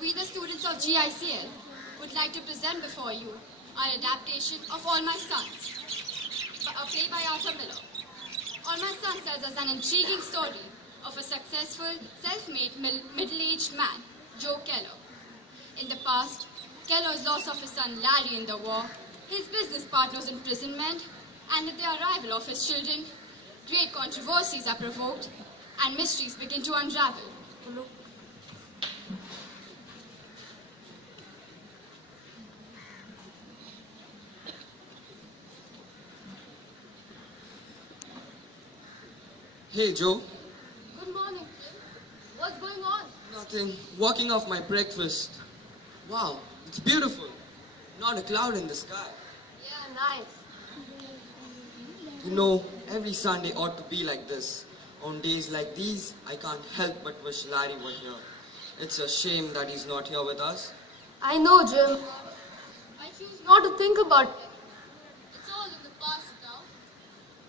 We, the students of GICL, would like to present before you our adaptation of All My Sons, a play by Arthur Miller. All My Sons tells us an intriguing story of a successful, self-made middle-aged man, Joe Keller. In the past, Keller's loss of his son Larry in the war, his business partner's imprisonment, and with the arrival of his children, great controversies are provoked and mysteries begin to unravel. Hey, Joe. Good morning, Tim. What's going on? Nothing. Walking off my breakfast. Wow, it's beautiful. Not a cloud in the sky. Yeah, nice. You know, every Sunday ought to be like this. On days like these, I can't help but wish Larry were here. It's a shame that he's not here with us. I know, Jim. I choose not to think about it. It's all in the past now.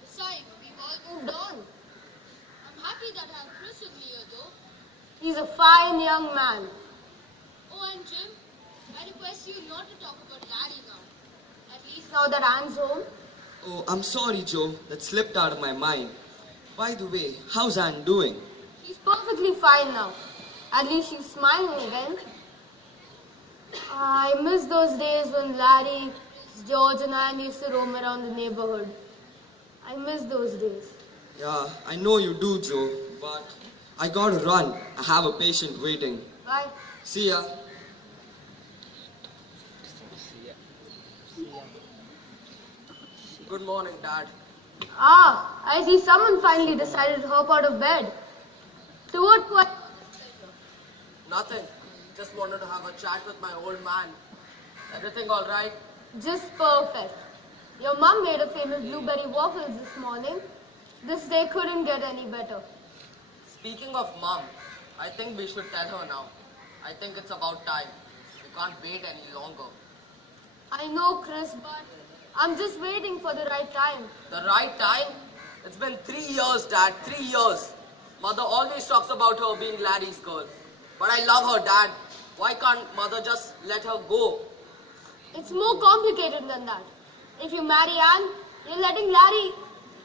Besides, we've all moved on. I'm happy that I have Chris with me here, though. He's a fine young man. Oh, and Jim, I request you not to talk about Larry now. At least now that Anne's home. Oh, I'm sorry, Joe. That slipped out of my mind. By the way, how's Anne doing? She's perfectly fine now. At least she's smiling again. I miss those days when Larry, George and I used to roam around the neighborhood. I miss those days. Yeah, I know you do, Joe, but I gotta run. I have a patient waiting. Bye. See ya. Good morning, Dad. Ah, I see someone finally decided to hop out of bed. To what point? Nothing. Just wanted to have a chat with my old man. Everything all right? Just perfect. Your mum made a famous blueberry waffles this morning. This day couldn't get any better. Speaking of Mom, I think we should tell her now. I think it's about time. We can't wait any longer. I know, Chris, but I'm just waiting for the right time. The right time? It's been 3 years, Dad. 3 years. Mother always talks about her being Larry's girl. But I love her, Dad. Why can't Mother just let her go? It's more complicated than that. If you marry Anne,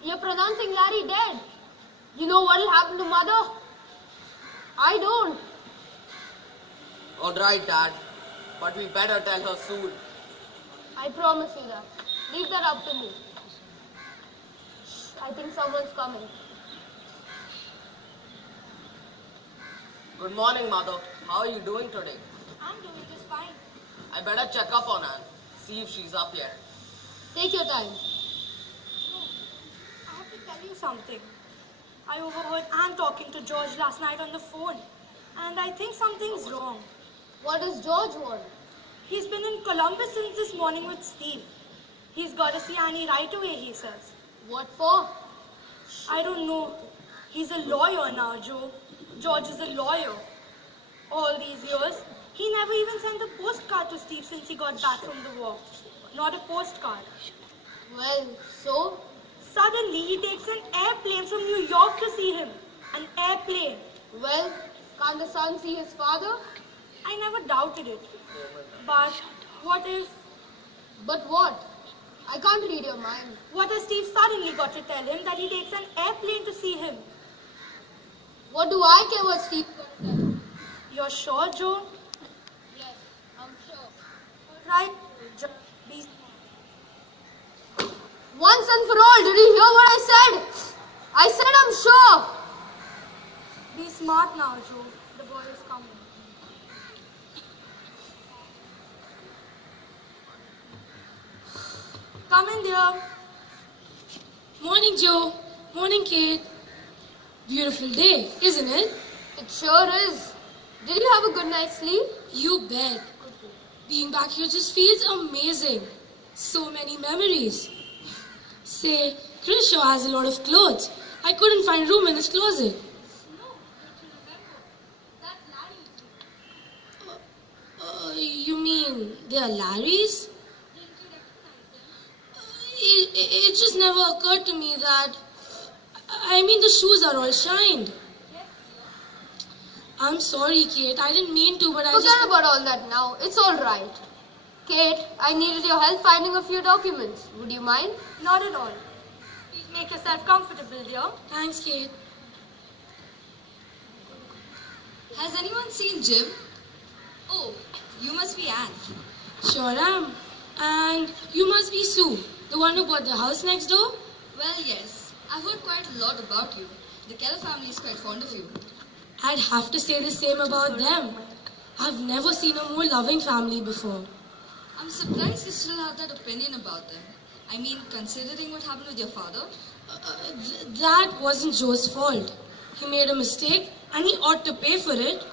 you're pronouncing Larry dead. You know what'll happen to Mother? I don't. All right, Dad. But we better tell her soon. I promise you that. Leave that up to me. I think someone's coming. Good morning, Mother. How are you doing today? I'm doing just fine. I better check up on Anne. See if she's up yet. Take your time. I have to tell you something. I overheard Anne talking to George last night on the phone, and I think something's wrong. What does George want? He's been in Columbus since this morning with Steve. He's got to see Annie right away, he says. What for? I don't know. He's a lawyer now, Joe. George is a lawyer. All these years, he never even sent a postcard to Steve since he got back from the war. Not a postcard. Well, so? Suddenly, he takes an airplane from New York to see him. An airplane. Well, can't the son see his father? I never doubted it. But what if... But what? I can't read your mind. What if Steve suddenly got to tell him that he takes an airplane to see him? What do I care what Steve got to tell him? You're sure, Joe? Yes, I'm sure. Right, Joe. Be... Once and for all, did you hear what I said? I said I'm sure. Be smart now, Joe. The boy is coming. Come in, dear. Morning, Joe. Morning, Kate. Beautiful day, isn't it? It sure is. Did you have a good night's sleep? You bet. Being back here just feels amazing. So many memories. Say, Chris sure has a lot of clothes. I couldn't find room in his closet. You mean they are Larry's? It just never occurred to me that... I mean, the shoes are all shined. I'm sorry, Kate. I didn't mean to, but I Forget just... about all that now. It's all right. Kate, I needed your help finding a few documents. Would you mind? Not at all. Please make yourself comfortable, dear. Thanks, Kate. Has anyone seen Jim? Oh, you must be Anne. Sure am. And you must be Sue, the one who bought the house next door? Well, yes. I've heard quite a lot about you. The Keller family is quite fond of you. I'd have to say the same about them. I've never seen a more loving family before. I'm surprised you still have that opinion about them. I mean, considering what happened with your father. That wasn't Joe's fault. He made a mistake and he ought to pay for it.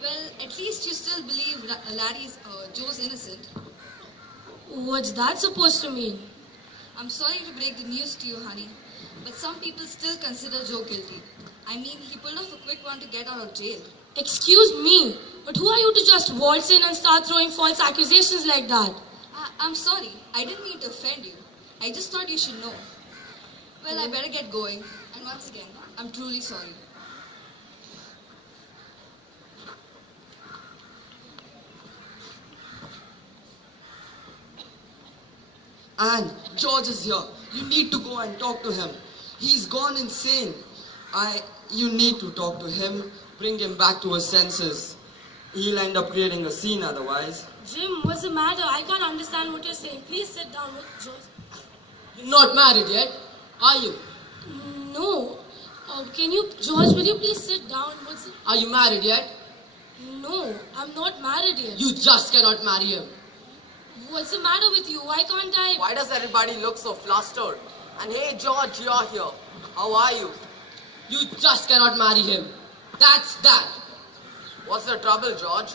Well, at least you still believe Joe's innocent. What's that supposed to mean? I'm sorry to break the news to you, honey, but some people still consider Joe guilty. I mean, he pulled off a quick one to get out of jail. Excuse me, but who are you to just waltz in and start throwing false accusations like that? I'm sorry. I didn't mean to offend you. I just thought you should know. Well, I better get going. And once again, I'm truly sorry. Anne, George is here. You need to go and talk to him. He's gone insane. You need to talk to him, bring him back to his senses. He'll end up creating a scene otherwise. Jim, what's the matter? I can't understand what you're saying. Please sit down with Joe. You're not married yet, are you? No. George, will you please sit down? Are you married yet? No, I'm not married yet. You just cannot marry him. What's the matter with you? Why can't I? Why does everybody look so flustered? And hey, George, you're here. How are you? You just cannot marry him. That's that. What's the trouble, George?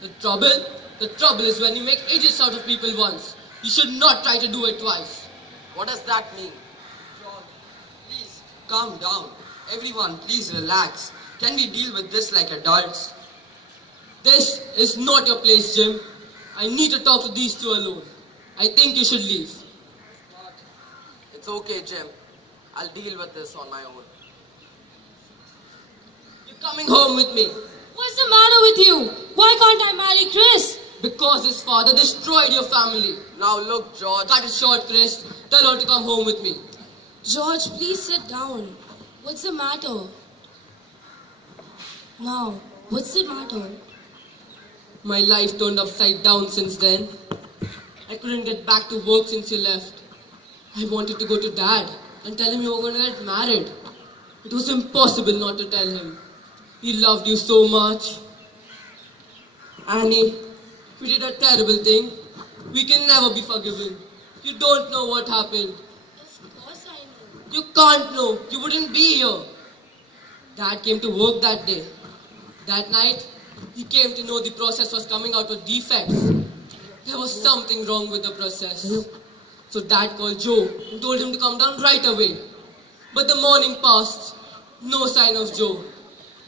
The trouble? The trouble is when you make idiots out of people once. You should not try to do it twice. What does that mean? George, please, calm down. Everyone, please relax. Can we deal with this like adults? This is not your place, Jim. I need to talk to these two alone. I think you should leave. It's okay, Jim. I'll deal with this on my own. You're coming home with me. What's the matter with you? Why can't I marry Chris? Because his father destroyed your family. Now look, George. Cut it short, Chris. Tell her to come home with me. George, please sit down. What's the matter? Now, what's the matter? My life turned upside down since then. I couldn't get back to work since you left. I wanted to go to Dad and tell him you were going to get married. It was impossible not to tell him. He loved you so much. Annie, we did a terrible thing. We can never be forgiven. You don't know what happened. Of course I know. You can't know. You wouldn't be here. Dad came to work that day. That night, he came to know the process was coming out with defects. There was something wrong with the process. So Dad called Joe and told him to come down right away. But the morning passed. No sign of Joe.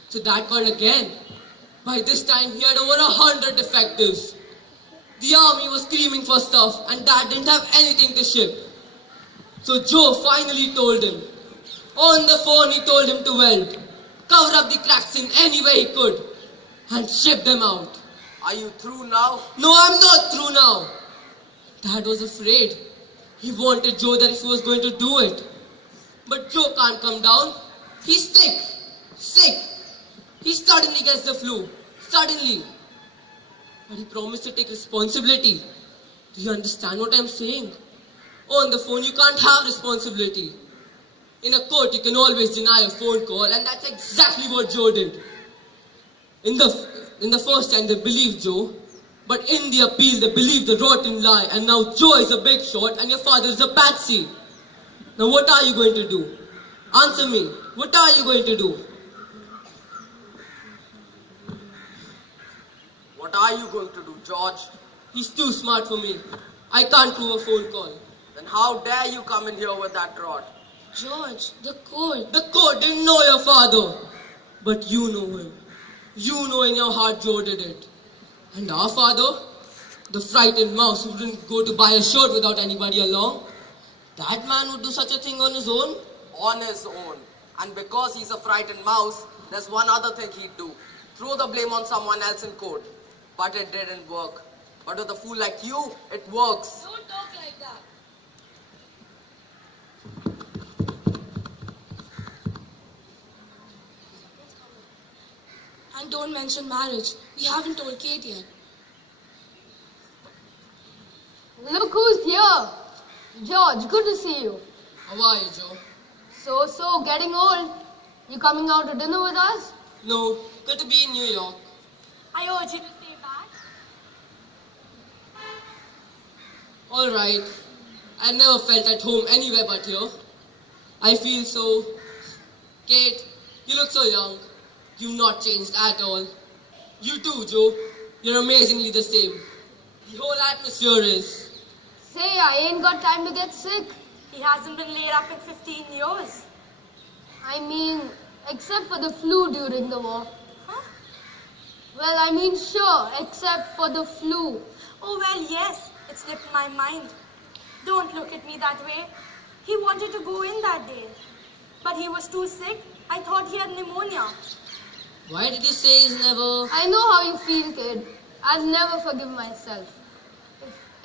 So Dad called again. By this time, he had over 100 defectives. The army was screaming for stuff and Dad didn't have anything to ship. So Joe finally told him. On the phone, he told him to weld, cover up the cracks in any way he could, and ship them out. Are you through now? No, I'm not through now. Dad was afraid. He wanted Joe that he was going to do it. But Joe can't come down. He's sick. Sick. He suddenly gets the flu. Suddenly. But he promised to take responsibility. Do you understand what I'm saying? On the phone, you can't have responsibility. In a court, you can always deny a phone call, and that's exactly what Joe did. In the first time, they believed Joe, but in the appeal, they believed the rotten lie, and now Joe is a big shot, and your father is a patsy. Now, what are you going to do? Answer me. What are you going to do? What are you going to do, George? He's too smart for me. I can't prove a phone call. Then how dare you come in here with that rod? George, the court. The court didn't know your father. But you know him. You know in your heart Joe did it. And our father, the frightened mouse who didn't go to buy a shirt without anybody along, that man would do such a thing on his own? On his own. And because he's a frightened mouse, there's one other thing he'd do. throw the blame on someone else in court. But it didn't work. But with a fool like you, it works. Don't talk like that. And don't mention marriage. We haven't told Kate yet. Look who's here. George, good to see you. How are you, Joe? So, getting old. You coming out to dinner with us? No, good to be in New York. I urge you to stay back. All right. I've never felt at home anywhere but here. I feel so... Kate, you look so young. You've not changed at all. You too, Joe. You're amazingly the same. The whole atmosphere is... Say, I ain't got time to get sick. He hasn't been laid up in 15 years. I mean, except for the flu during the war. Huh? Well, I mean, sure, except for the flu. Oh, well, yes. It slipped my mind. Don't look at me that way. He wanted to go in that day. But he was too sick. I thought he had pneumonia. Why did you say he's never... I know how you feel, kid. I'll never forgive myself.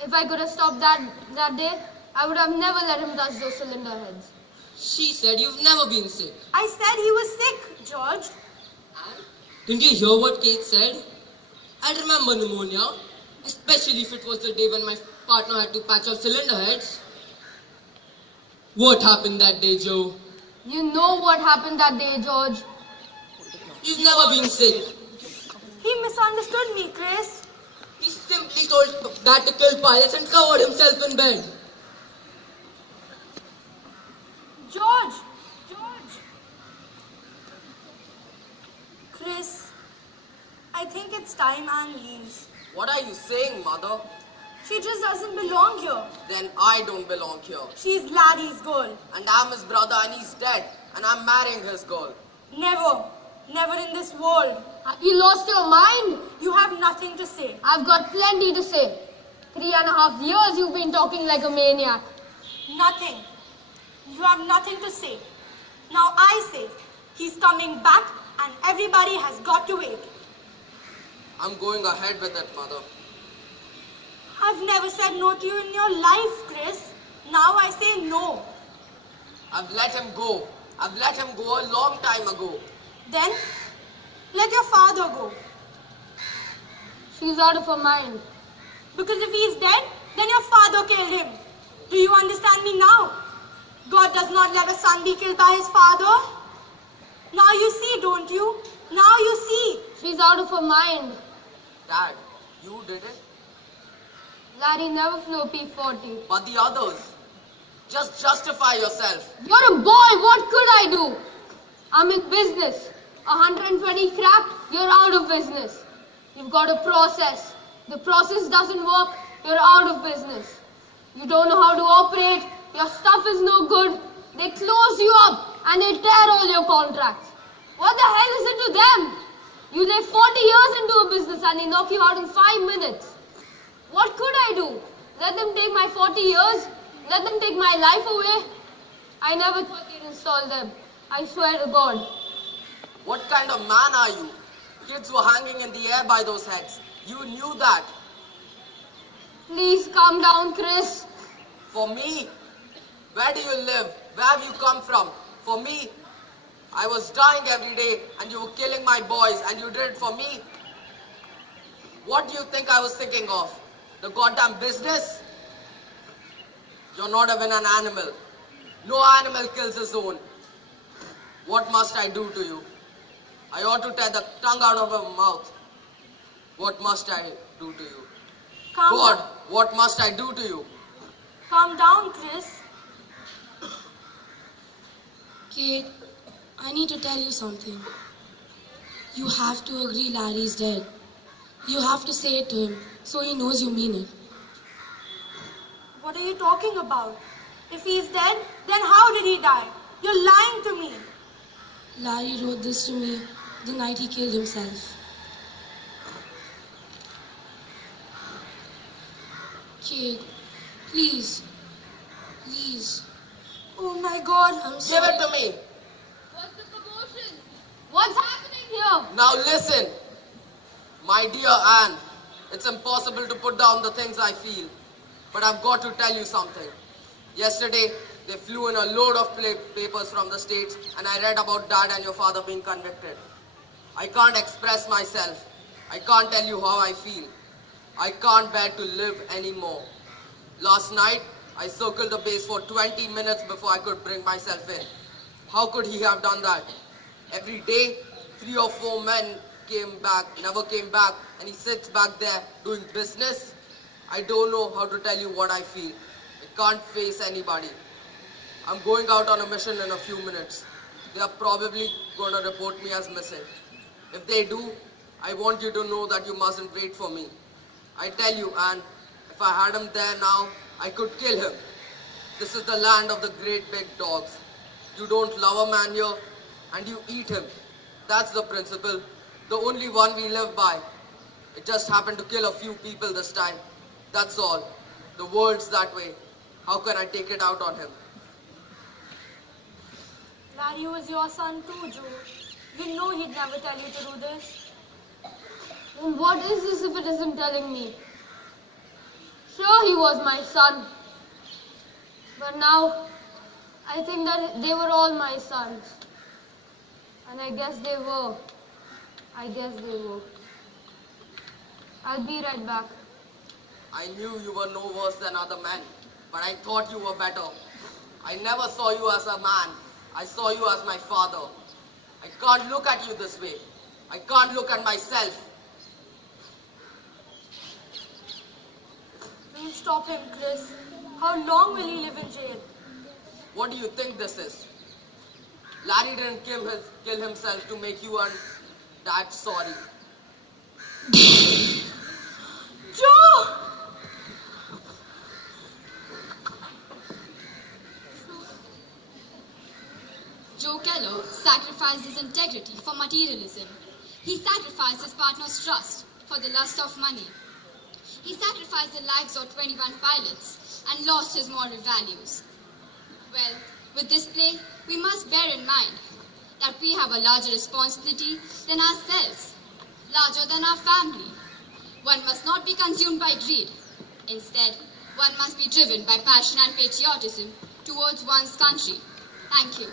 If I could have stopped that day, I would have never let him touch those cylinder heads. She said you've never been sick. I said he was sick, George. Didn't you hear what Kate said? I remember pneumonia, especially if it was the day when my partner had to patch up cylinder heads. What happened that day, Joe? You know what happened that day, George. You've never been sick. He misunderstood me, Chris. He simply told Dad to kill pilots and covered himself in bed. George! Chris, I think it's time Anne leaves. What are you saying, mother? She just doesn't belong here. Then I don't belong here. She's Larry's girl. And I'm his brother and he's dead. And I'm marrying his girl. Never. Never in this world. Have you lost your mind? You have nothing to say. I've got plenty to say. 3.5 years you've been talking like a maniac. Nothing. You have nothing to say. Now I say, he's coming back and everybody has got to wait. I'm going ahead with it, mother. I've never said no to you in your life, Chris. Now I say no. I've let him go. I've let him go a long time ago. Then, let your father go. She's out of her mind. Because if he's dead, then your father killed him. Do you understand me now? God does not let a son be killed by his father. Now you see, don't you? Now you see. She's out of her mind. Dad, you did it. Larry never flew a P-40. But the others. Just justify yourself. You're a boy, what could I do? I'm in business. 120 cracked, you're out of business. You've got a process. The process doesn't work, you're out of business. You don't know how to operate, your stuff is no good. They close you up and they tear all your contracts. What the hell is it to them? You live 40 years into a business and they knock you out in 5 minutes. What could I do? Let them take my 40 years? Let them take my life away? I never thought they'd install them. I swear to God. What kind of man are you? Kids were hanging in the air by those heads. You knew that. Please calm down, Chris. For me, where do you live? Where have you come from? For me, I was dying every day and you were killing my boys and you did it for me. What do you think I was thinking of? The goddamn business? You're not even an animal. No animal kills his own. What must I do to you? I ought to tear the tongue out of her mouth. What must I do to you? God, what must I do to you? Calm down, Chris. Kate, I need to tell you something. You have to agree Larry's dead. You have to say it to him so he knows you mean it. What are you talking about? If he's dead, then how did he die? You're lying to me. Larry wrote this to me the night he killed himself. Kate, please, please. Oh my God. I'm Give sorry. it to me. What's the commotion? What's happening here? Now listen. My dear Anne, it's impossible to put down the things I feel. But I've got to tell you something. Yesterday, they flew in a load of papers from the States and I read about Dad and your father being convicted. I can't express myself. I can't tell you how I feel. I can't bear to live anymore. Last night, I circled the base for 20 minutes before I could bring myself in. How could he have done that? Every day, 3 or 4 men never came back, and he sits back there doing business. I don't know how to tell you what I feel. I can't face anybody. I'm going out on a mission in a few minutes. They are probably going to report me as missing. If they do, I want you to know that you mustn't wait for me. I tell you, Anne, if I had him there now, I could kill him. This is the land of the great big dogs. You don't love a man here, and you eat him. That's the principle, the only one we live by. It just happened to kill a few people this time. That's all. The world's that way. How can I take it out on him? Larry was your son too, Joe. You know he'd never tell you to do this. And what is this if it isn't telling me? Sure, he was my son. But now, I think that they were all my sons. And I guess they were. I'll be right back. I knew you were no worse than other men, but I thought you were better. I never saw you as a man. I saw you as my father. I can't look at you this way. I can't look at myself. Don't stop him, Chris. How long will he live in jail? What do you think this is? Larry didn't kill himself to make you and Dad sorry. Joe! Joe Keller sacrificed his integrity for materialism. He sacrificed his partner's trust for the lust of money. He sacrificed the lives of 21 pilots and lost his moral values. Well, with this play, we must bear in mind that we have a larger responsibility than ourselves, larger than our family. One must not be consumed by greed. Instead, one must be driven by passion and patriotism towards one's country. Thank you.